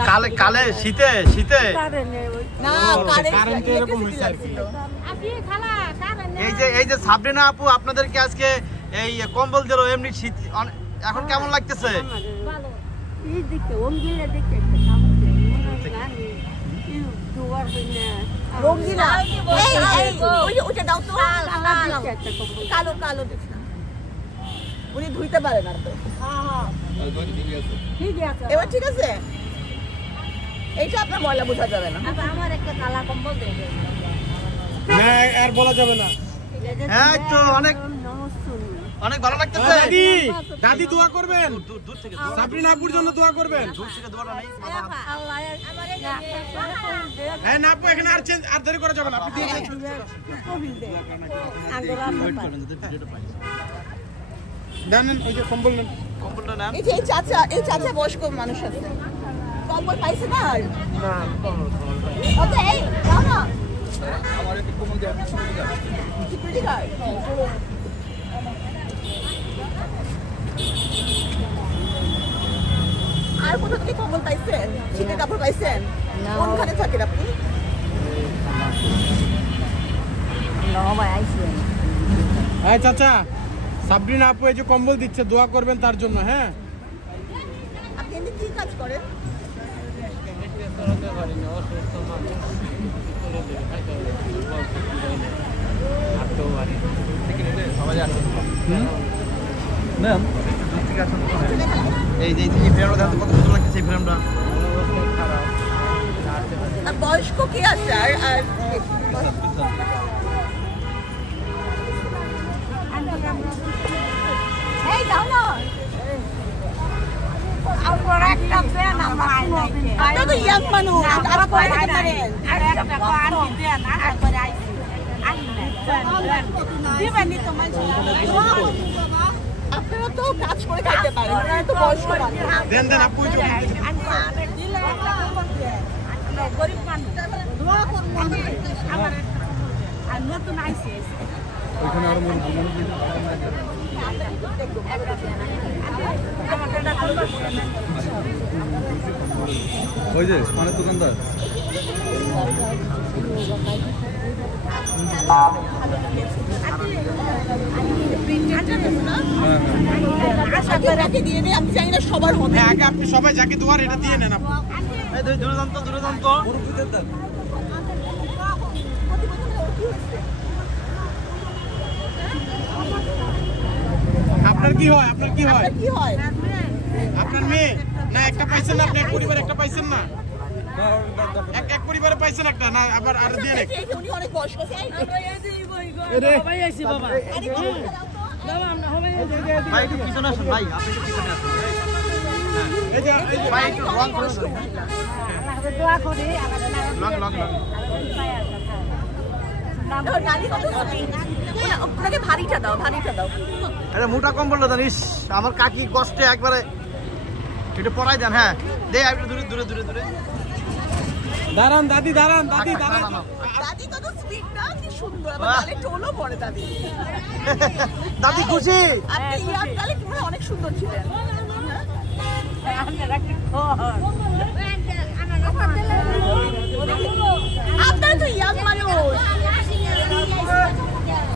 কালে কালে শীতে শীতে না কারেন্ট এরকম হইছে এই যে সাবরিনা আপু আপনাদেরকে আজকে এই কম্বল দিলো এমনি শীত এখন কেমন লাগতেছে ভালো এই দেখতে ওমগিলা দেখতে রঙিনা এই ওইটা দাও তো কালো কালো দেখছ উনি ধুইতে পারে না তো হ্যাঁ ঠিক আছে এবার ঠিক আছে এইটা আপনার ময়লা বোঝা যাবে না আমার একটা কালা কম্বল দেন না আর বলা যাবে না হ্যাঁ তো অনেক অনেক ভালো লাগতেছে দাদি দাদি দোয়া করবেন দূর থেকে সাবরিনা আপুর জন্য দোয়া করবেন দূর থেকে দোয়াটা নেই আল্লাহ হ্যাঁ না আপু এখানে আর দেরি করা যাবে না আপনি দিয়ে দেন দেন ওই যে কম্বল নেন কম্বলটা নেন এই যে এই চাচা বয়স্ক মানুষ আছে কম্বল পাইছে না আর না ওকে এই দাও না আমার একটু কম্বল দেন সিকিউরিটি গার্ড আর কোথা থেকে কম্বল পাইছেন শীতের কাপড় পাইছেন কোনখানে থাকেন আপনি এই চাচা সাবরিনা আপু এই যে কম্বল দিচ্ছে দোয়া করবেন তার জন্য হ্যাঁ আপনি এমনি কি কাজ করেন এই যে এই ফ্রেমটা কত সুন্দর লাগছে এই ফ্রেমটা আর বয়স্ক কি আছে আর এই দাও না আমার একটা পেন আমার আপনারা তো ইয়াং মানুষ আপনারা পরে থাকতে পারেন একটা পান দেন আর করে আইছি দিবেনি তো মানুষ আপনারা তো কাজ করে খাইতে পারেন আপনারা তো বয়স্ক মানুষ দেন দেন আপু দিলে একটা কম্বল দেন গরিব মানুষ দোয়া করব আমার আর নতুন আইছে ওইখানে আর মন ওই যে অনেক দোকানদার দিয়ে দিই আমি জানি না সবার হবে আগে আপনি সবাই যাকে দোয়ার এটা দিয়ে নেন আপু এই দূরে যান তো আপনার কি হয় আপনার কি হয় কি হয় আপনার মেয়ে না একটা পাইছেন না আপনি এক পরিবার একটা পাইছেন না এক পরিবারে পাইছেন একটা না আবার আর দিয়ে নেন উনি অনেক বয়স্ক সবাই আইছি বাবা বাবা আমরা সবাই ভাই একটু পিছনে আসুন ভাই আপনি একটু পিছনে আসুন এই যে ভাই একটু রং করে দোয়া করি আমাদের লং আপনাকে ভারীটা দাও আরে মোটা কম্বলটা জানিস আমার কাকি কষ্টে একবারে একটু পড়াই দেন হ্যাঁ দে একটু দূরে দাঁড়ান দাদি দাঁড়ান দাদি দাঁড়ান দাদি কত সুইট না কি সুন্দর আমার গালে টোলও পড়ে দাদি দাদি খুশি আপনি ইয়ার গালে কি অনেক সুন্দর ছিলেন আপনারা তো ইয়াং মানুষ